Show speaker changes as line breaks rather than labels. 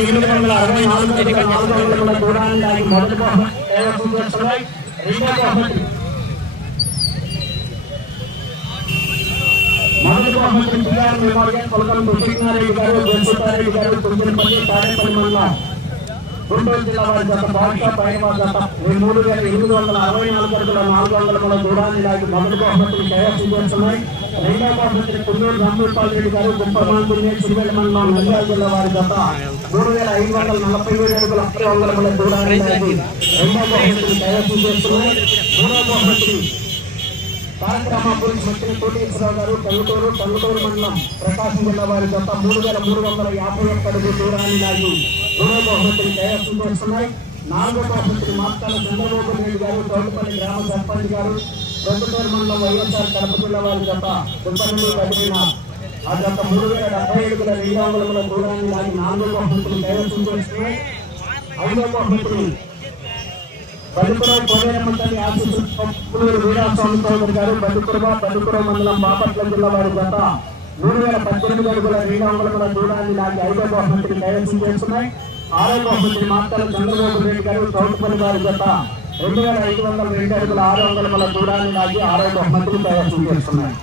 ఎనిమిది వందల అరవై నాలుగు దూరాన్ని మొదటి బహుమతి రెండో బహుమతి. మొదటి బహుమతి టీఆర్ మెమోరియల్ కొలకల కృష్ణారెడ్డి గారు జయసుతారెడ్డి గారు కుంజలపల్లి తాడేపల్లి మండలం. గుంటూరు జిల్లా వారి జత బాదుషా పైన జత మూడు వేల ఎనిమిది వందల అరవై నాలుగు వందల నాలుగు వందల మన దూరాన్ని దాటి మొదటి బహుమతిని కైవసం చేస్తున్నాయి. రెండో బహుమతిని కుందూరు రామూర్పాల్ రెడ్డి గారు గుప్పమాంతుని సిరివెల్లి మండలం నంద్యాల జిల్లా వారి జత మూడు వేల ఐదు వందల నలభై ఏడు అడుగుల అరవై వందల మన దూరాన్ని దాటి రెండవ బహుమతిని కైవసం చేస్తున్నాయి. మూడో బహుమతిని కార్యక్రమాపూరి మంత్రి కోటేశ్వరరావు గారు టంగుటూరు టంగుటూరు మండలం ప్రకాశం జిల్లా వారి జత మూడు వేల మూడు వందల యాభై ఒక్క అడుగు దూరాన్ని లాగి మూడో బహుమతిని కైవసం చేస్తున్నాయి నాలుగో బహుమతిని మాస్టాల చంద్రబాబు నాయుడు గారు తోటపల్లి గ్రామ సర్పంచ్ గారు టంగుటూరు మండలం వైఎస్ఆర్ కడప జిల్లా వారి జత దుబ్బల్లి గడిపిన ఆ జత మూడు వేల డెబ్బై ఏడుగుల రెండు దూరాన్ని లాగి నాలుగో బహుమతిని కైవసం చేస్తున్నాయి ఐదో బహుమతిని బల్లిపురం కోనేరమంతని ఆశీస్సు వీరాస్వామి చౌదరి గారు బల్లిపురమ బల్లిపురం మండలం బాపట్ల జిల్లా వారి గత మూడు వేల పద్దెనిమిది అడుగుల రెండు దూరాన్ని లాగి ఐదవ బహుమతిని కైవసం చేస్తున్నాయి ఆరోగ్య బహుమతిని మాత్రం చంద్రబాబు రెడ్డి గారు చౌటుపల్లి గారి రెండు వేల ఐదు వందల రెండు అడుగుల ఆరు అంగుళముల దూరాన్ని లాగి ఆరో బహుమతిని తయారు చేస్తున్నాయి